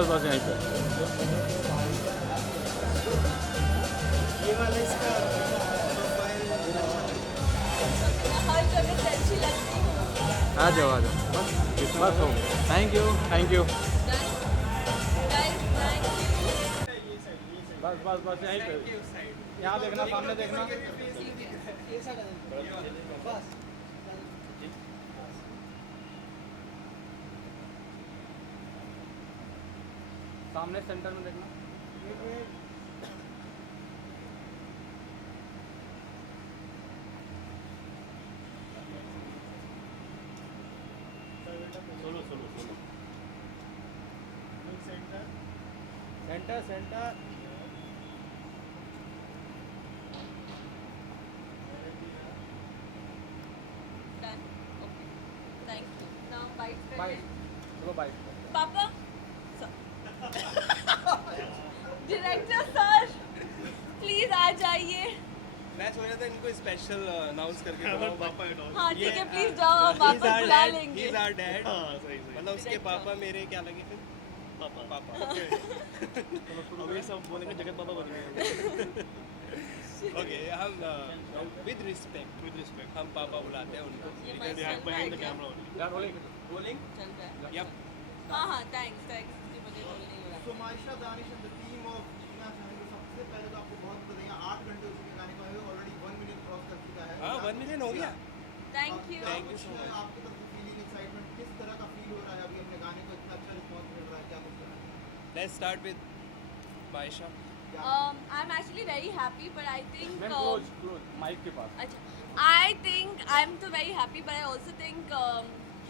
बस बस यहीं पे। ये वाला इसका प्रोफाइल हर जगह से अच्छी लगती हूँ। आ जाओ बस बस हो गया। Thank you Guys, thank you. बस बस बस यहीं पे। यहाँ देखना, सामने देखना। सामने सेंटर में देखना। Solo solo solo. Centre centre. Done. Okay. Thank you. Now bite bye. करते हैं। चलो बाय। पापा डायरेक्टर सर प्लीज आ जाइए। मैं सोचा था इनको स्पेशल अनाउंस करके पापा हाँ ठीक है प्लीज जाओ हम वापस बुला लेंगे। He's our dad. सही मतलब उसके Director. पापा मेरे क्या लगे फिर पापा अब ये सब बोलेंगे जगत बाबा बन गए ओके हम विद रिस्पेक्ट हम पापा बुलाते हैं उनको ये They मस्त have चल रहा है behind the क्या? camera only. यार रोलिंग। रोलिंग चल रहा है। यप हाँ हाँ थैंक्स थैंक्स मुझे रोल नहीं हो रहा। So Maisha Danish and the team of जीना चाहेंगे सबसे पहले तो आपको बहुत बधाइयाँ 8 घंटे उसी के गाने को है ऑलरेडी 1 मिलियन क्रॉस कर चुका है हाँ 1 मिलियन हो गया thank you. Thank you so much. आपकी तरफ से फीलिंग एक्साइटमेंट किस तरह का फील हो रहा है अभी अपने गाने को इतना अच्छा रिस्पॉन्स मिल रहा है क्या कुछ कर रहा है let's start with Maysha I'm actually very happy but I think ma'am close close mic के पास। I think I'm so very happy but I also think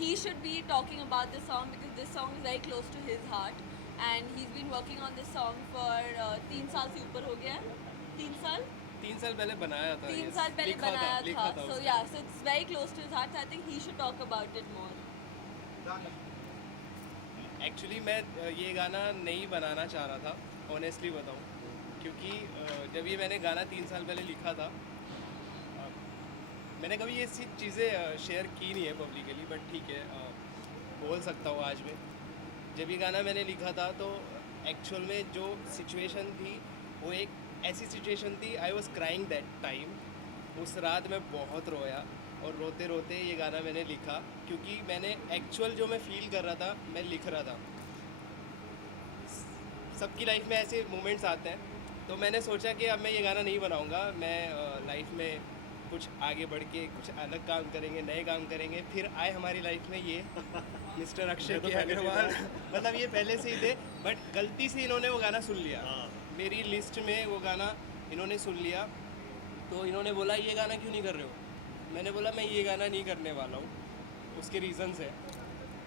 he should be talking about this song because this song is very close to his heart and he's been working on this song for 3 साल से ऊपर हो गया है। 3 साल 3 साल पहले बनाया था 3 yes. साल पहले लिखा बनाया लिखा था so उसने। yeah so it's very close to his heart so I think he should talk about it more. Actually मैं ये गाना नहीं बनाना चाह रहा था ऑनेस्टली बताऊं क्योंकि जब ये मैंने गाना 3 साल पहले लिखा था मैंने कभी ये चीज़ें शेयर की नहीं है पब्लिकली बट ठीक है बोल सकता हूँ आज में जब ये गाना मैंने लिखा था तो एक्चुअल में जो सिचुएशन थी वो एक ऐसी सिचुएशन थी I was crying that time उस रात मैं बहुत रोया और रोते रोते ये गाना मैंने लिखा क्योंकि मैंने एक्चुअल जो मैं फील कर रहा था मैं लिख रहा था सबकी लाइफ में ऐसे मोमेंट्स आते हैं तो मैंने सोचा कि अब मैं ये गाना नहीं बनाऊंगा मैं लाइफ में कुछ आगे बढ़ के कुछ अलग काम करेंगे नए काम करेंगे फिर आए हमारी लाइफ में ये मिस्टर अक्षय तो के पहले से अग्रवाल था। मतलब ये पहले से ही थे बट गलती से इन्होंने वो गाना सुन लिया हाँ। मेरी लिस्ट में वो गाना इन्होंने सुन लिया तो इन्होंने बोला ये गाना क्यों नहीं कर रहे हो मैंने बोला मैं ये गाना नहीं करने वाला हूँ उसके रीज़न्स है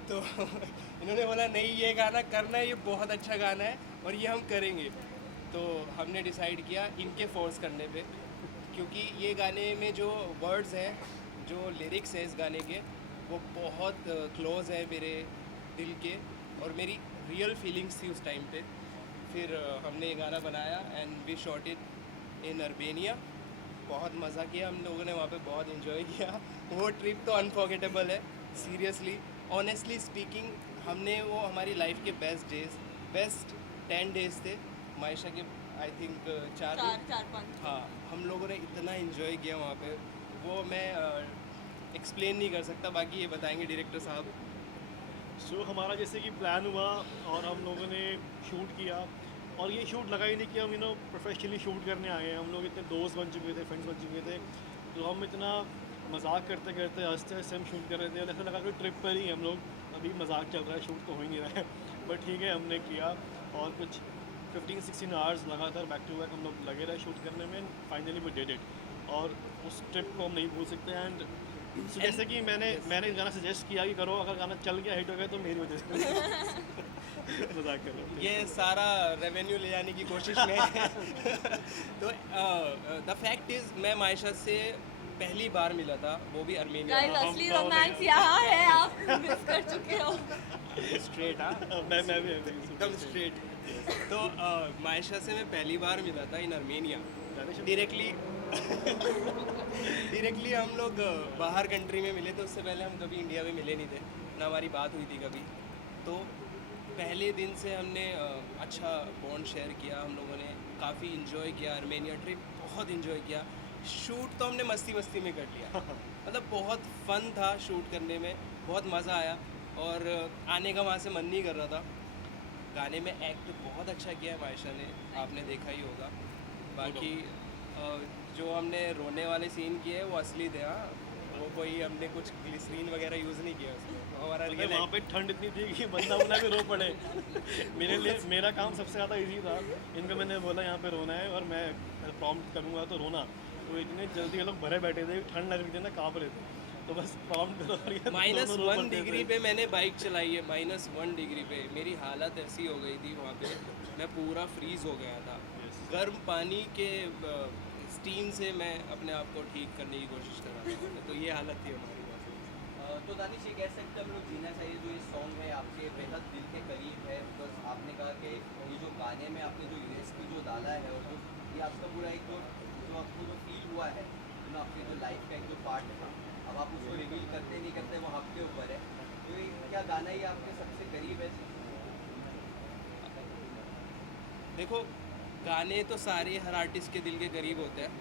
तो इन्होंने बोला नहीं ये गाना करना है ये बहुत अच्छा गाना है और ये हम करेंगे तो हमने डिसाइड किया इनके फोर्स करने पे क्योंकि ये गाने में जो वर्ड्स हैं जो लिरिक्स हैं इस गाने के वो बहुत क्लोज है मेरे दिल के और मेरी रियल फीलिंग्स थी उस टाइम पे फिर हमने ये गाना बनाया and we shot it in Albania बहुत मज़ा किया हम लोगों ने वहाँ पे बहुत इन्जॉय किया वो ट्रिप तो अनफॉर्गेटेबल है सीरियसली ऑनेस्टली स्पीकिंग हमने वो हमारी लाइफ के बेस्ट 10 डेज थे मायशा के आई थिंक 4 चार पाँच हाँ हम लोगों ने इतना इन्जॉय किया वहाँ पे वो मैं एक्सप्लेन नहीं कर सकता बाकी ये बताएंगे डायरेक्टर साहब सो हमारा जैसे कि प्लान हुआ और हम लोगों ने शूट किया और ये शूट लगा ही नहीं कि हम प्रोफेशनली शूट करने आए हैं हम लोग इतने दोस्त बन चुके थे फ्रेंड्स बन चुके थे तो हम इतना मजाक करते करते हंसते हंसते हम शूट कर रहे थे और ऐसा लगा कि ट्रिप पर ही हम लोग अभी मजाक चल रहा है शूट तो हो ही नहीं रहा है बट ठीक है हमने किया और कुछ 15-16 आवर्स लगातार बैक टू बैक हम लोग लगे रहे शूट करने में फाइनली वी डिड इट और उस ट्रिप को हम नहीं भूल सकते एंड जैसे कि मैंने गाना सजेस्ट किया कि करो अगर गाना चल गया हिट हो गया तो मेरी वजह से मजाक कर रहा हूँ ये सारा रेवेन्यू ले जाने की कोशिश में है। तो द फैक्ट इज़ मैं मायशा से पहली बार मिला था वो भी अर्मेनिया गाइस असली रोमांस यहाँ है आप मिस कर चुके हो। स्ट्रेट हाँ मैं भी एकदम स्ट्रेट तो मायशा से मैं पहली बार मिला था इन अर्मेनिया डायरेक्टली हम लोग बाहर कंट्री में मिले थे उससे पहले हम कभी इंडिया में मिले नहीं थे ना हमारी बात हुई थी कभी तो पहले दिन से हमने अच्छा बॉन्ड शेयर किया, हम लोगों ने काफ़ी इन्जॉय किया, आर्मेनिया ट्रिप बहुत इन्जॉय किया। शूट तो हमने मस्ती मस्ती में कर लिया, मतलब बहुत फन था शूट करने में, बहुत मज़ा आया और आने का वहाँ से मन नहीं कर रहा था। गाने में एक्ट बहुत अच्छा किया है मायशा ने, आपने देखा ही होगा। बाकी जो हमने रोने वाले सीन किए हैं वो असली थे, हाँ, वो कोई हमने कुछ ग्लिसरीन वगैरह यूज़ नहीं किया उसमें, हमारा अरे रियल वहाँ पे ठंड इतनी थी कि बंदा बना भी रो पड़े। मेरे लिए मेरा काम सबसे ज़्यादा इजी था। इनको मैंने बोला यहाँ पे रोना है और मैं प्रॉम्प्ट करूँगा तो रोना, तो इतने जल्दी ये लोग भरे बैठे थे, ठंड लग रही थी ना, काँप रहे थे, तो बस प्रॉम्प्ट करो और ये दोनों रो -1 पड़ते डिग्री थे। पे मैंने बाइक चलाई है, -1 डिग्री पे मेरी हालत ऐसी हो गई थी वहाँ पे, मैं पूरा फ्रीज हो गया था। गर्म पानी के स्टीम से मैं अपने आप को ठीक करने की कोशिश कर रहा था, तो ये हालत थी हमारी वहाँ पे। तो दानिश ये कह सकते हैं हम लोग जीना चाहिए जो ये सॉन्ग है आपके बेहद दिल के करीब है, बिकॉज आपने कहा कि ये जो गाने में आपने जो यूएसपी जो डाला है और जो ये आपका पूरा एक जो आपको जो फील हुआ है, जो आपके जो लाइफ का एक जो पार्ट था, अब आप उसको रिवील करते नहीं करते वो आपके ऊपर है, तो ये क्या गाना ये आपके सबसे करीब है? देखो, गाने तो सारे हर आर्टिस्ट के दिल के करीब होते हैं,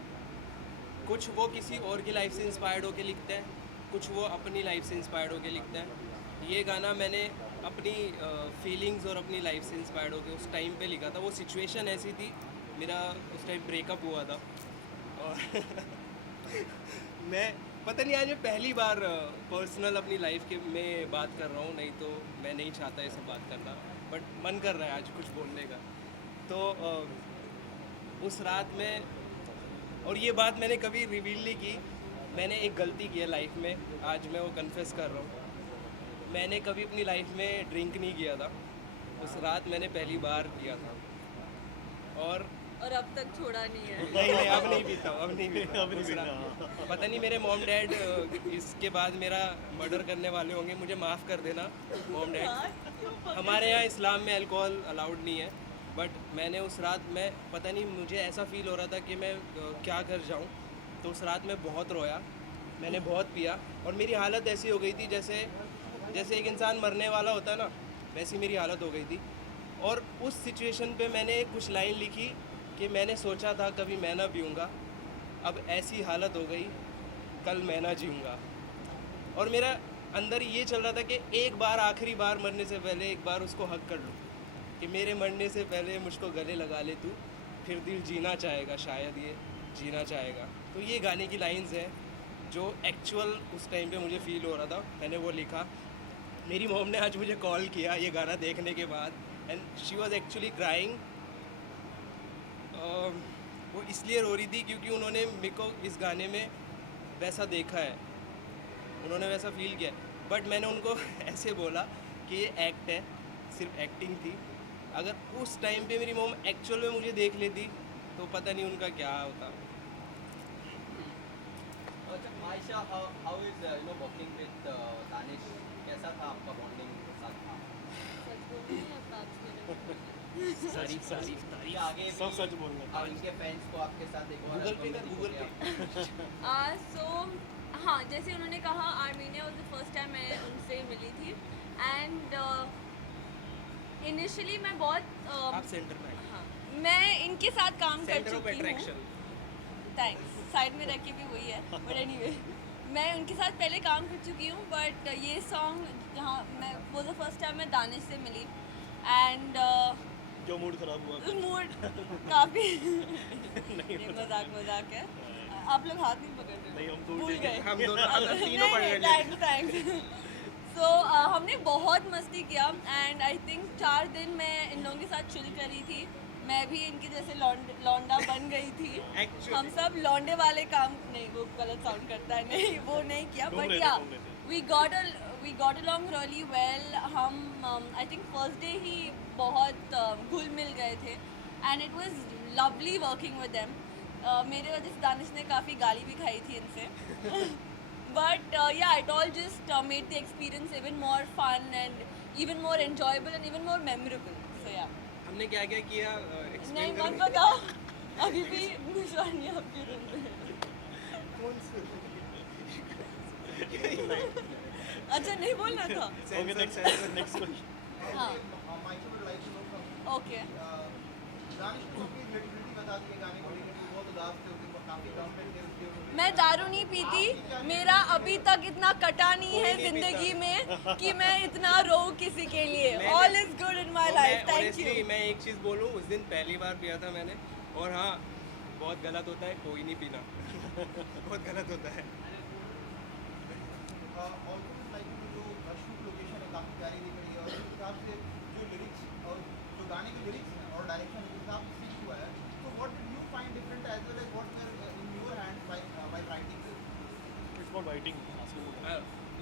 कुछ वो किसी और की लाइफ से इंस्पायर्ड होकर लिखते हैं, कुछ वो अपनी लाइफ से इंस्पायर्ड होकर लिखते हैं। ये गाना मैंने अपनी फीलिंग्स और अपनी लाइफ से इंस्पायर्ड होकर उस टाइम पे लिखा था। वो सिचुएशन ऐसी थी, मेरा उस टाइम ब्रेकअप हुआ था और मैं पता नहीं, आज मैं पहली बार पर्सनल अपनी लाइफ के में बात कर रहा हूँ, नहीं तो मैं नहीं चाहता ये सब बात करना, बट मन कर रहा है आज कुछ बोलने का। तो उस रात में, और ये बात मैंने कभी रिवील नहीं की, मैंने एक गलती की है लाइफ में, आज मैं वो कन्फेस कर रहा हूँ। मैंने कभी अपनी लाइफ में ड्रिंक नहीं किया था, उस रात मैंने पहली बार किया था और अब तक छोड़ा नहीं है। नहीं अब नहीं पीता हूँ, अब नहीं पीता अब नहीं उस पीता, रात। पता नहीं मेरे मॉम डैड इसके बाद मेरा मर्डर करने वाले होंगे, मुझे माफ़ कर देना मॉम डैड। हमारे यहाँ इस्लाम में अल्कोहल अलाउड नहीं है, बट मैंने उस रात में पता नहीं मुझे ऐसा फील हो रहा था कि मैं क्या कर जाऊँ, तो उस रात में बहुत रोया, मैंने बहुत पिया और मेरी हालत ऐसी हो गई थी जैसे एक इंसान मरने वाला होता है ना, वैसी मेरी हालत हो गई थी। और उस सिचुएशन पे मैंने कुछ लाइन लिखी कि मैंने सोचा था कभी मैं ना पीऊँगा, अब ऐसी हालत हो गई कल मैं ना जीऊँगा। और मेरा अंदर ये चल रहा था कि एक बार, आखिरी बार मरने से पहले एक बार उसको हक कर लूँ, कि मेरे मरने से पहले मुझको गले लगा ले तू, फिर दिल जीना चाहेगा, शायद ये जीना चाहेगा। तो ये गाने की लाइंस हैं जो एक्चुअल उस टाइम पे मुझे फील हो रहा था, मैंने वो लिखा। मेरी मॉम ने आज मुझे कॉल किया ये गाना देखने के बाद, and she was actually crying. वो इसलिए रो रही थी क्योंकि उन्होंने मेरे को इस गाने में वैसा देखा है, उन्होंने वैसा फील किया, बट मैंने उनको ऐसे बोला कि ये एक्ट है, सिर्फ एक्टिंग थी। अगर उस टाइम पे मेरी मॉम एक्चुअल में मुझे देख लेती तो पता नहीं उनका क्या होता। अच्छा Ayesha, how is working with Danish, कैसा था आपका बॉन्डिंग के साथ? सच बोलूं या बात करें? तारीफ ये आगे सब भी सच बोलना। अब इनके फैंस को आपके साथ एक और गूगल पे album कर, में गूगल दिखोगे पे। आप। सो हाँ, जैसे उन्होंने कहा, Armenia was the first time मैं उनसे मिली थी एंड इनिशियली मैं बहुत आप सेंटर में हाँ, मैं इनके साथ काम कर सेंटर ऑफ चुकी हूँ। अट्रैक्शन। थैंक्स, साइड में रख के भी वही है, बट एनीवे मैं उनके साथ पहले काम कर चुकी हूँ, बट ये सॉन्ग जहाँ मैं वो द फर्स्ट टाइम मैं दानिश से मिली एंड जो मूड खराब हुआ। मूड काफ़ी ये मजाक है। आप लोग हाथ नहीं पकड़ रहे नहीं, हो? हम दूर भूल थे। गए। हम दोनों तीनों पढ़ रहे थैंक्स। सो हमने बहुत मस्ती किया एंड आई थिंक 4 दिन मैं इन लोगों के साथ चिल करी थी, मैं भी इनके जैसे लौंडा बन गई थी। Actually. हम सब लौंडे वाले काम नहीं, वो गलत साउंड करता है, नहीं वो नहीं किया, घूम बट रहे थे, या घूम रहे थे। We got along really well. हम आई थिंक फर्स्ट डे ही बहुत घुल मिल गए थे and it was lovely working with them. मेरे वजह से दानिश ने काफ़ी गाली भी खाई थी इनसे but yeah, it all just made the experience even more fun and even more enjoyable and even more memorable. So yeah. हमने क्या क्या किया नहीं एक्सप्लेन मत बताओ, अभी भी निशानी आपके रूम में अच्छा नहीं बोलना था। Okay, next question. हाँ, ओके दानिश को अपनी नेटिविटी बता दी गाने को लेकर कि बहुत उदास थे उस दिन, काफी कमेंट थे उसके ऊपर। मैं दारू नहीं पीती, मेरा अभी तक इतना कटा नहीं है जिंदगी में कि मैं इतना रो किसी के लिए. All is good in my life. Thank you. मैं एक चीज़ बोलूँ, उस दिन पहली बार पिया था मैंने, और हाँ बहुत गलत होता है कोई नहीं पीना. बहुत गलत होता है. ऑल्सो लाइक जो शूट लोकेशन है काफी प्यारी दिख रही है, और उस हिसाब से जो लिरिक्स और जो गाने के लिरिक्स हैं और डायरेक्शन के हिसाब से सीख हुआ है. तो what did you find different as well as what were in your hand by writing this? It's about writing.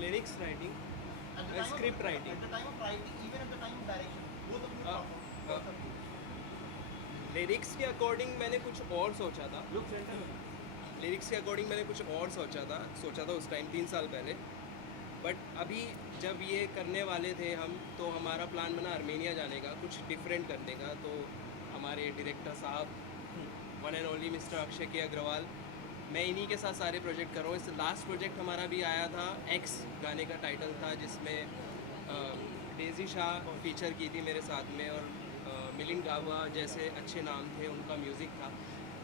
Lyrics writing, script writing. At the time of writing, even at the time of direction, both of you talk about it. Lyrics के according मैंने कुछ और सोचा था. Lyrics के according मैंने कुछ और सोचा था उस टाइम 3 साल पहले. बट अभी जब ये करने वाले थे हम, तो हमारा प्लान बना आर्मेनिया जाने का, कुछ डिफरेंट करने का. तो हमारे डायरेक्टर साहब one and only mister Akshay के अग्रवाल, मैं इन्हीं के साथ सारे प्रोजेक्ट कर रहा हूँ. इस लास्ट प्रोजेक्ट हमारा भी आया था, एक्स गाने का टाइटल था, जिसमें डेजी शाह फीचर की थी मेरे साथ में, और मिलिंद गावा जैसे अच्छे नाम थे, उनका म्यूज़िक था.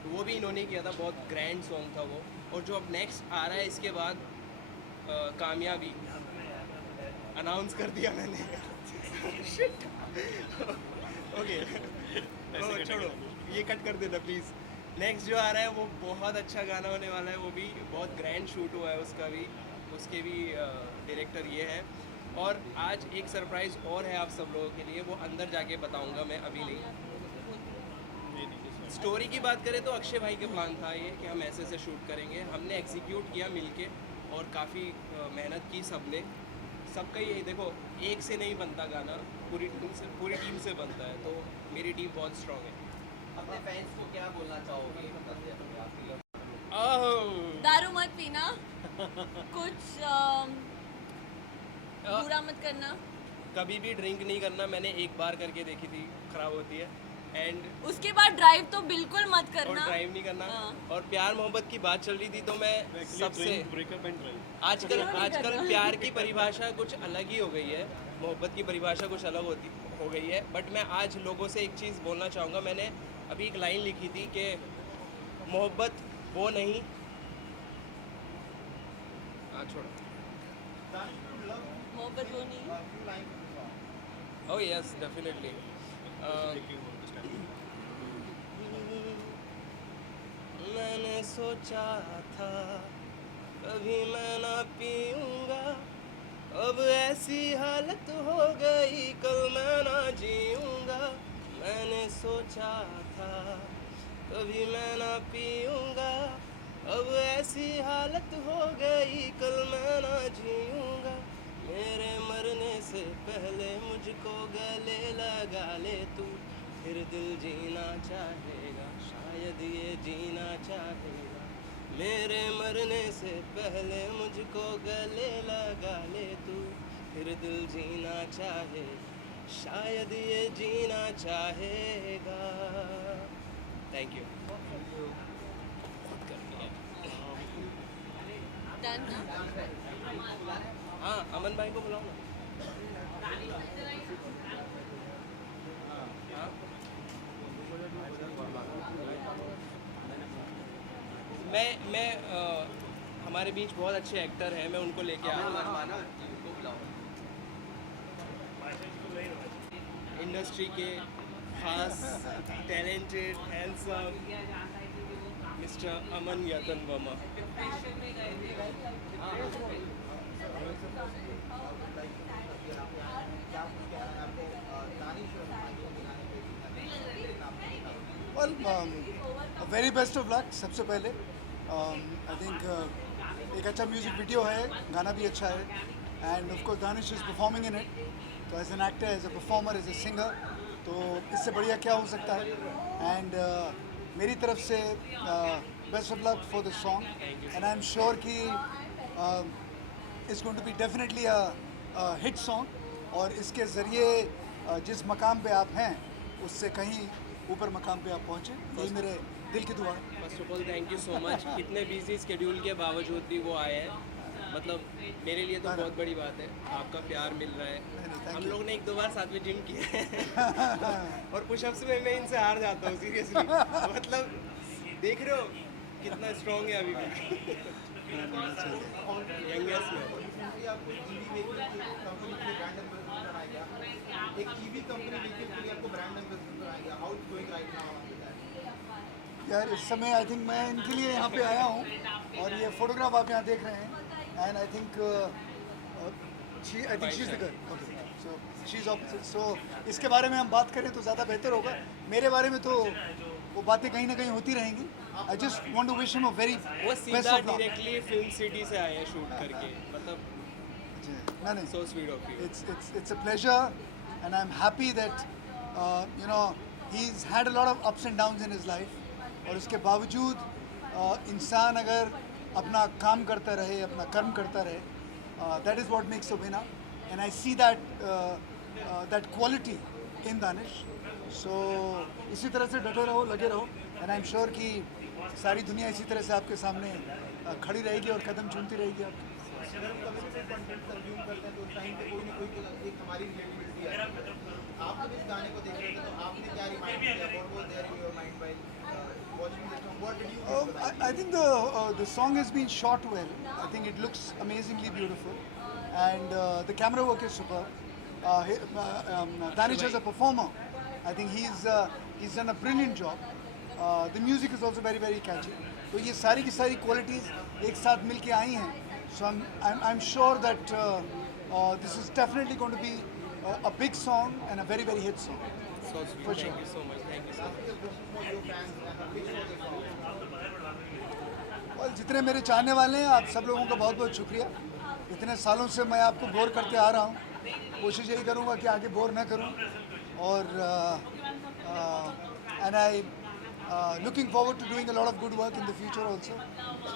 तो वो भी इन्होंने किया था, बहुत ग्रैंड सॉन्ग था वो. और जो अब नेक्स्ट आ रहा है इसके बाद, कामयाबी अनाउंस कर दिया मैंने. शिट. ओके छोड़ो, ये कट कर देना प्लीज़. नेक्स्ट जो आ रहा है वो बहुत अच्छा गाना होने वाला है. वो भी बहुत ग्रैंड शूट हुआ है उसका भी, उसके भी डायरेक्टर ये है. और आज एक सरप्राइज़ और है आप सब लोगों के लिए, वो अंदर जाके बताऊंगा मैं, अभी नहीं. स्टोरी की बात करें तो अक्षय भाई के प्लान था ये कि हम ऐसे ऐसे शूट करेंगे. हमने एग्जीक्यूट किया मिलके, और काफ़ी मेहनत की सबने. सबका ही देखो, एक से नहीं बनता गाना, पूरी टीम से बनता है. तो मेरी टीम बहुत स्ट्रॉन्ग है. अपने फैंस को क्या बोलना चाहोगे? दारू मत पीना, कुछ बुरा मत करना, कभी भी ड्रिंक नहीं करना. मैंने एक बार करके देखी थी, ख़राब होती है. एंड उसके बाद ड्राइव तो बिल्कुल मत और करना. ड्राइव नहीं करना. हाँ. और प्यार मोहब्बत की बात चल रही थी, तो मैं सबसे ब्रेकअप एंड ड्राइव. आजकल क्यों नहीं करना? प्यार की परिभाषा कुछ अलग ही हो गई है, मोहब्बत की परिभाषा कुछ अलग हो गई है. बट मैं आज लोगों से एक चीज़ बोलना चाहूँगा. मैंने अभी एक लाइन लिखी थी कि मोहब्बत वो नहीं. छोड़ो. Danish would love मोहब्बत वो नहीं. a few lines of the song. Oh yes, definitely. मैंने सोचा था कभी मैं ना पीऊँगा, अब ऐसी हालत हो गई कल मैं ना जीऊँगा. मैंने सोचा था कभी मैं ना पीऊँगा, अब ऐसी हालत हो गई कल मैं ना जीऊँगा. मेरे मरने से पहले मुझको गले लगा ले तू, फिर दिल जीना चाहेगा, शायद ये जीना चाहेगा. मेरे मरने से पहले मुझको गले लगा ले तू, फिर दिल जीना चाहे, शायद ये जीना चाहेगा. Thank you. डन ना. हाँ, अमन भाई को बुलाओ ना. हाँ? मैं हमारे बीच बहुत अच्छे एक्टर हैं, मैं उनको लेके आ रहा हूँ. उनको बुलाओ. इंडस्ट्री के खास talented handsome mister Aman Yatan Verma. Well, very best of luck सबसे पहले. I think एक अच्छा म्यूजिक वीडियो है, गाना भी अच्छा है, and of course Danish is performing in it. तो as an actor, as a performer, as a singer, तो इससे बढ़िया क्या हो सकता है. And मेरी तरफ से best of luck for the song, and I'm sure कि it's going to be definitely a hit song. और इसके ज़रिए जिस मकाम पे आप हैं उससे कहीं ऊपर मकाम पे आप पहुँचे, यही मेरे दिल की दुआ है. First of all thank you so much. इतने बिजी स्केड्यूल के बावजूद भी वो आए हैं. मतलब मेरे लिए तो बहुत बड़ी बात है, आपका प्यार मिल रहा है। thank हम you. लोग ने 1-2 बार साथ में जिम किया है और पुशअप्स में मैं इनसे हार जाता हूँ सीरियसली। मतलब देख रहे हो कितना स्ट्रॉन्ग है अभी भी। यंगेस्ट में रिसेंटली आपको ईवी व्हीकल कंपनी के ब्रांड एम्बेसडर बनाया गया, एक ईवी कंपनी व्हीकल के लिए आपको ब्रांड एम्बेसडर बनाया गया, how it's going right now? यार इस समय आई थिंक मैं इनके लिए यहाँ पे आया हूँ और ये फोटोग्राफ आप यहाँ देख रहे हैं and I think she is the girl, okay, so she is opposite. So इसके बारे में हम बात करें तो ज़्यादा बेहतर होगा। मेरे बारे में तो वो बातें कहीं ना कहीं होती रहेंगी। I just want to wish him a very वो बेस्ट सीधा of luck. Directly film city से आए हैं शूट करके, मतलब नहीं so sweet of you. it's a pleasure and I'm happy that you know he's had a lot of ups and downs in his life और उसके बावजूद इंसान अगर अपना काम करता रहे, अपना कर्म करता रहे, that is what makes a winner and I see that quality in Danish. So इसी तरह से डटे रहो, लगे रहो and I'm sure कि सारी दुनिया इसी तरह से आपके सामने खड़ी रहेगी और कदम चूमती रहेगी आपके। अगर हम कभी भी कंटेंट कंज्यूम करते हैं तो उस टाइम पे कोई ना कोई एक हमारी रिलेटिविटी है। आप जब इस गाने को देख रहे थे तो आपने क्या रिमाइंड किया, what was there in your mind while watching this song, what did you I think the song has been shot well. I think it looks amazingly beautiful, and the camera work is superb. Danish as a performer, I think he's done a brilliant job. The music is also very very catchy. तो ये सारी की सारी qualities एक साथ मिलके आई हैं. So I'm sure that this is definitely going to be a big song and a very very hit song. So sweet. For Thank sure. you so much. Thank you so much. और जितने मेरे चाहने वाले हैं, आप सब लोगों का बहुत बहुत शुक्रिया। इतने सालों से मैं आपको बोर करते आ रहा हूँ, कोशिश यही करूँगा कि आगे बोर ना करूँ और and I looking forward to doing a lot of good work in the future also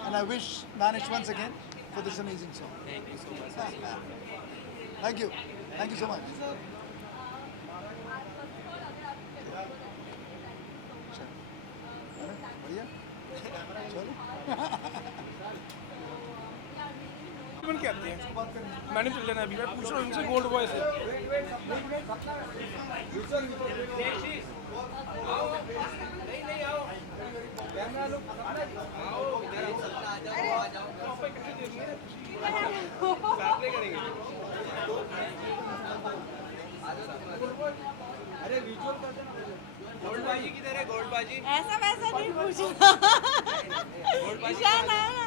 and I wish Danish once again for this amazing song. Thank you so much. Thank you so much. बढ़िया, चलो बन के आते हैं। मैंने चल जाना अभी, मैं पूछ रहा हूँ उनसे गोल्ड बॉय से। गोल्ड बाजी किधर है? गोल्ड बाजी ऐसा वैसा नहीं पूछना। ईशान आया ना।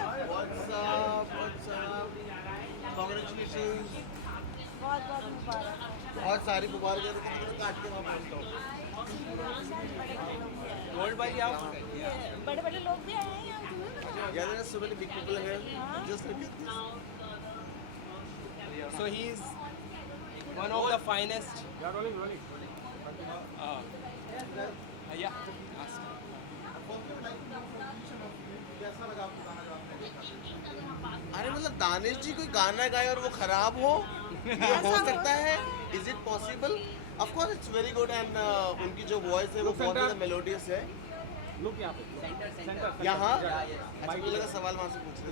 कांग्रेचुलेशंस, बहुत बहुत मुबारक। बहुत सारी मुबारक काट के मैं पहुंचता हूँ। गोल्ड बाजी आप बड़े बड़े लोग भी आए हैं यहाँ, तुम्हें पता है? Yeah, there are so many big people here. Just look at this. so he is one of the finest. Yeah. Ask. कैसा लगा आपको गाना जो आपने देखा? अरे मतलब दानिश जी कोई गाना गाए और वो खराब हो, ये हो सकता है? Is it possible? Of course it's very good and उनकी जो वॉइस है वो बहुत ज़्यादा मेलोडियस है। Look यहाँ पे। यहाँ अच्छा मुझे लगा सवाल वहाँ से पूछ रहे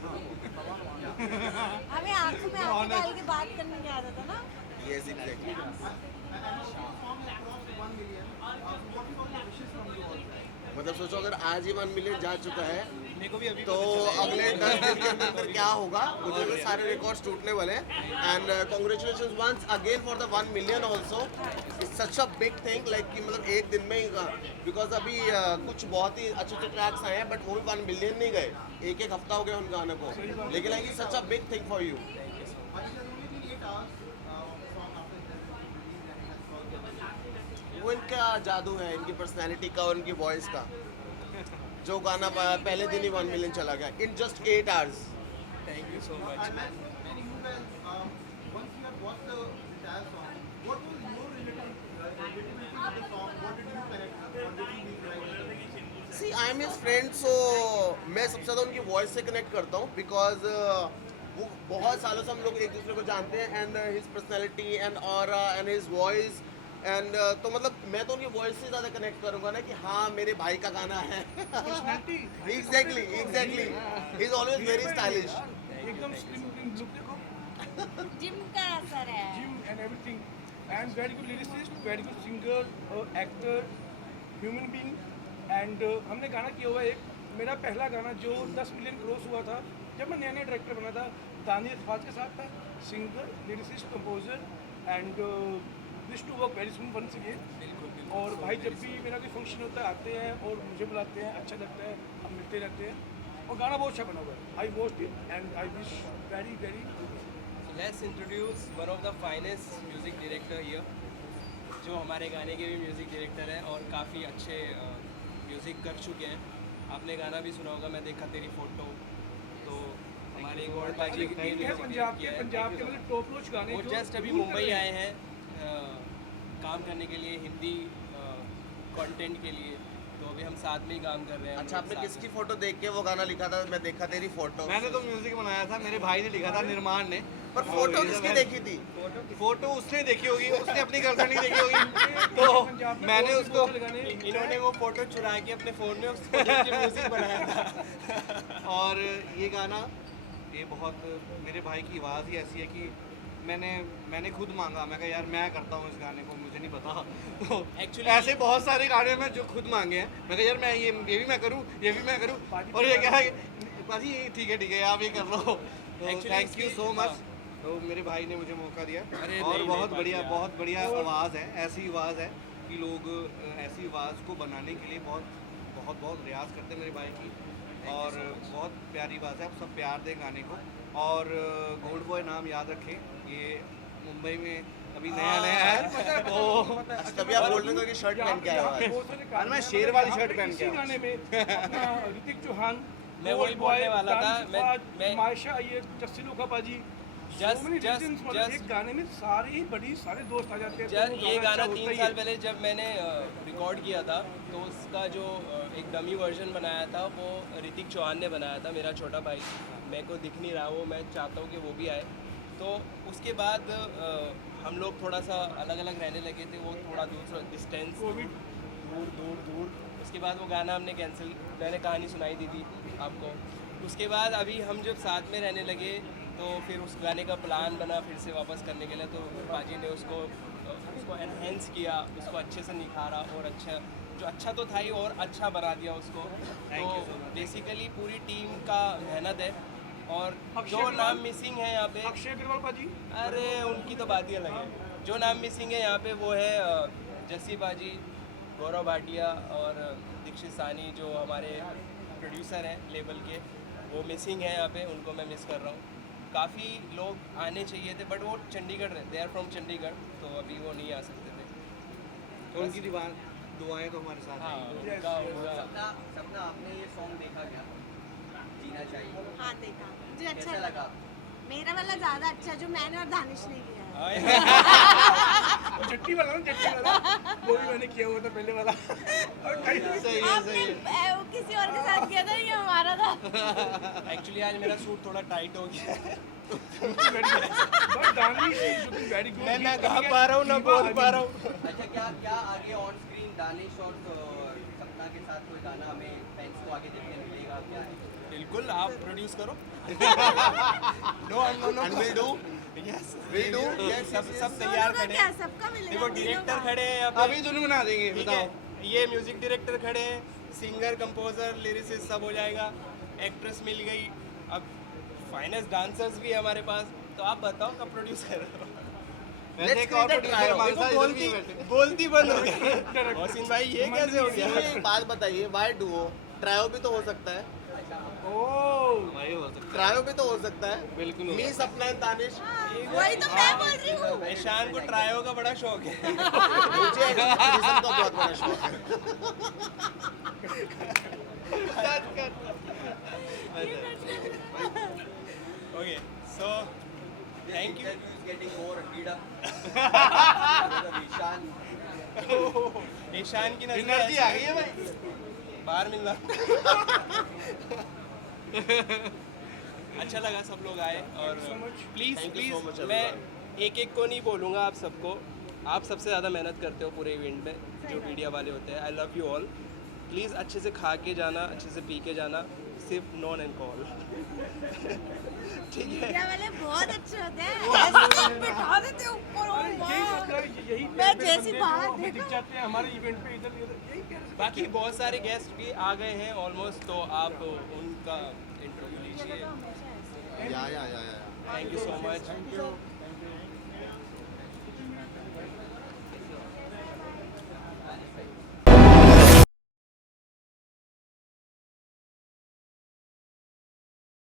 हमें आंखों में आंखें डाल के बात करने की आदत है ना। थे। Yes exactly. मतलब सोचो अगर आज ही 1 मिलियन जा चुका है मेरे को भी अभी तो अगले 10 दिन के अंदर क्या होगा, मुझे लगा सारे रिकॉर्ड्स टूटने वाले हैं। And congratulations once again for the 1 million also. It's such a big thing like कि मतलब एक दिन में ही, बिकॉज अभी कुछ बहुत ही अच्छे अच्छे ट्रैक्स आए हैं बट वो भी 1 मिलियन नहीं गए, एक एक हफ्ता हो गया उन गानों को, लेकिन like such a big thing for you. वो इनका जादू है, इनकी पर्सनैलिटी का और इनकी वॉइस का। जो गाना पहले दिन ही 1 मिलियन चला गया in just 8 hours। Thank you so much. See I am his friend, so मैं सबसे ज़्यादा उनकी वॉइस से कनेक्ट करता हूँ बिकॉज वो बहुत सालों से हम लोग एक दूसरे को जानते हैं and his personality and aura and his voice and तो मतलब मैं तो उनकी वॉइस से ज़्यादा कनेक्ट करूँगा ना कि हाँ मेरे भाई का गाना है। Exactly he is always very stylish. एकदम स्लिम लुकिंग लुक देखो, जिम का असर है. Gym and everything, and very good lyricist, very good singer, actor, human being. And हमने गाना किया हुआ है एक, मेरा पहला गाना जो 10 मिलियन क्रॉस हुआ था जब मैं नया नया डायरेक्टर बना था, दानिश अरफात के साथ था. Singer, lyricist, composer, and wish to work very soon once again. और भाई जब भी मेरा कोई फंक्शन होता है आते हैं और मुझे बुलाते हैं, अच्छा लगता है, हम मिलते रहते हैं. और गाना बहुत अच्छा बना हुआ है. I watched it and I wish very very. Let's introduce one of the finest music director here, जो हमारे गाने के भी म्यूज़िक डायरेक्टर हैं और काफ़ी अच्छे म्यूज़िक कर चुके हैं. आपने गाना भी सुना होगा, मैं देखा तेरी फ़ोटो. तो हमारे गोल्ड बाजी ने म्यूज़िक पंजाब किया के है. पंजाब के मतलब टॉप नॉच गाने वो जो जस्ट अभी मुंबई आए हैं काम करने के लिए, हिंदी कंटेंट के लिए. तो अभी हम साथ में ही काम कर रहे हैं. अच्छा, आपने किसकी फोटो देख के वो गाना लिखा था? मैं देखा तेरी फोटो. मैंने तो म्यूजिक बनाया था, मेरे भाई ने लिखा था, निर्माण ने. पर फोटो किसकी देखी थी? फोटो उसने देखी होगी, उसने अपनी गर्लफ्रेंड की देखी होगी. तो मैंने उसको, इन्होंने वो फोटो चुरा के अपने फ़ोन में उसको देख के म्यूज़िक बनाया था. और ये गाना, ये बहुत, मेरे भाई की आवाज़ ही ऐसी है कि मैंने खुद मांगा. मैं कहा यार मैं करता हूँ इस गाने को, मुझे नहीं पता. तो Actually- ऐसे बहुत सारे गाने में जो खुद मांगे हैं. मैं कहा यार मैं ये भी मैं करूँ, ये भी मैं करूँ. और ये क्या है, भाजी ठीक है आप ये कर लो. तो Actually थैंक यू इसकी- सो मच. तो मेरे भाई ने मुझे मौका दिया. अरे और नहीं, बहुत नहीं, बहुत बढ़िया आवाज़ है. ऐसी आवाज़ है कि लोग ऐसी आवाज़ को बनाने के लिए बहुत रियाज करते हैं मेरे भाई की. और बहुत प्यारी बात है. आप सब प्यार दें गाने को. और गोल्ड बॉय नाम याद रखें. ये मुंबई में अभी नया है. तो अच्छा, तभी आप गोल्डन कलर की शर्ट पहन के आए हो आज. और मैं शेर वाली शर्ट पहन के इसी आया. गाने में अपना ऋतिक चौहान, मैं वही बोलने वाला था. मैं मायशा अय्यर, जस्सी लोखापाजी, Just- एक गाने में सारे दोस्त आ जाते हैं. तो जब वो ये गाना अच्छा 3 होता ही साल है. पहले जब मैंने रिकॉर्ड किया था, तो उसका जो एक डमी वर्जन बनाया था वो ऋतिक चौहान ने बनाया था, मेरा छोटा भाई. मेरे को दिख नहीं रहा वो, मैं चाहता हूँ कि वो भी आए. तो उसके बाद हम लोग थोड़ा सा अलग अलग रहने लगे थे. वो थोड़ा दूर डिस्टेंस, दूर. उसके बाद वो गाना हमने कैंसिल. मैंने कहानी सुनाई दी थी आपको. उसके बाद अभी हम जब साथ में रहने लगे तो फिर उस गाने का प्लान बना फिर से वापस करने के लिए. तो पाजी ने उसको एनहेंस किया, उसको अच्छे से निखारा और अच्छा तो था ही और अच्छा बना दिया उसको. तो बेसिकली पूरी टीम का मेहनत है. और अक्षय जो अग्रवाल- नाम मिसिंग है यहाँ पे, अक्षय अग्रवाल पाजी, अरे उनकी तो बात ही अलग है. जो नाम मिसिंग है यहाँ पे वो है जस्सी बाजी, गौरव भाटिया और दीक्षित सानी, जो हमारे प्रोड्यूसर हैं लेबल के. वो मिसिंग है यहाँ पे, उनको मैं मिस कर रहा हूँ. काफ़ी लोग आने चाहिए थे बट वो Chandigarh they are from Chandigarh, तो अभी वो नहीं आ सकते थे. तो उनकी दुआएं तो हमारे साथ हाँ, हैं. उनका सपना आपने ये सॉन्ग देखा क्या? जीना चाहिए. हाँ देखा, मुझे अच्छा कैसा लगा. लगा? मेरा वाला ज़्यादा अच्छा जो मैंने और दानिश ने किया है. जट्टी वाला वो भी मैंने किया हुआ था पहले वाला. सही है. वो किसी और के साथ किया था, ये हमारा था. एक्चुअली आज मेरा सूट थोड़ा टाइट हो गया है. Very good. मैं ना गा पा रहा हूँ ना बोल पा रहा हूँ. अच्छा, क्या आगे ऑन स्क्रीन दानिश और सपना के साथ कोई गाना हमें फैंस को आगे देखने मिलेगा क्या है? बिल्कुल, आप प्रोड्यूस करो. No. And will do. Yes, Will do. Yes. सब तैयार दोनों का खड़े क्या, हैं. सबका मिलेगा. देखो तीनों डायरेक्टर का. खड़े हैं यहाँ पे. अभी दोनों बना देंगे. ठीक बताओ. है, ये म्यूजिक डायरेक्टर खड़े हैं, सिंगर, कंपोजर, लिरिसिस्ट सब हो जाएगा. एक्ट्रेस मिल गई, अब फाइनेस्ट डांसर्स भी है हमारे पास. तो आप बताओ कब प्रोड्यूस कर रहे हो. वैसे Let's एक और create a प्रोड्यूसर trio. मानसा देखो इधर भी बैठे. बोलती बंद हो गई. मोहसिन भाई ये कैसे हो मुझे गया? एक बात बताइए, वाई डुओ? ट्रायो भी तो हो सकता है. वही हो सकता ट्रायो भी तो हो सकता है. है. बिल्कुल होगा. मी, सपना एंड दानिश. वही तो मैं बोल रही हूँ. ईशान को ट्रायो का बड़ा शौक है. मुझे एक्चुअली का बहुत बड़ा शौक है. Okay, so thank you. Interview is getting more heated up. Ishaan, Ishaan की नजर एनर्जी आ गई है भाई. बाहर मिलना. अच्छा लगा सब लोग आए. और please Thank you so much, मैं एक को नहीं बोलूँगा, आप सबको. आप सबसे ज़्यादा मेहनत करते हो पूरे इवेंट में, जो मीडिया वाले होते हैं. I love you all. Please अच्छे से खा के जाना, अच्छे से पी के जाना, सिर्फ नॉन अल्कोहल। ठीक है। मीडिया वाले बहुत अच्छे होते हैं, ऐसे बिठा देते हैं ऊपर। ओ यही वाह, मैं जैसी बात दिख देखो। जाते हैं हमारे इवेंट पे इधर उधर, यही प्यार से बाकी बहुत सारे गेस्ट भी आ गए हैं ऑलमोस्ट, तो आप उनका इंटरव्यू लीजिए। हमेशा ऐसे या थैंक यू सो मच।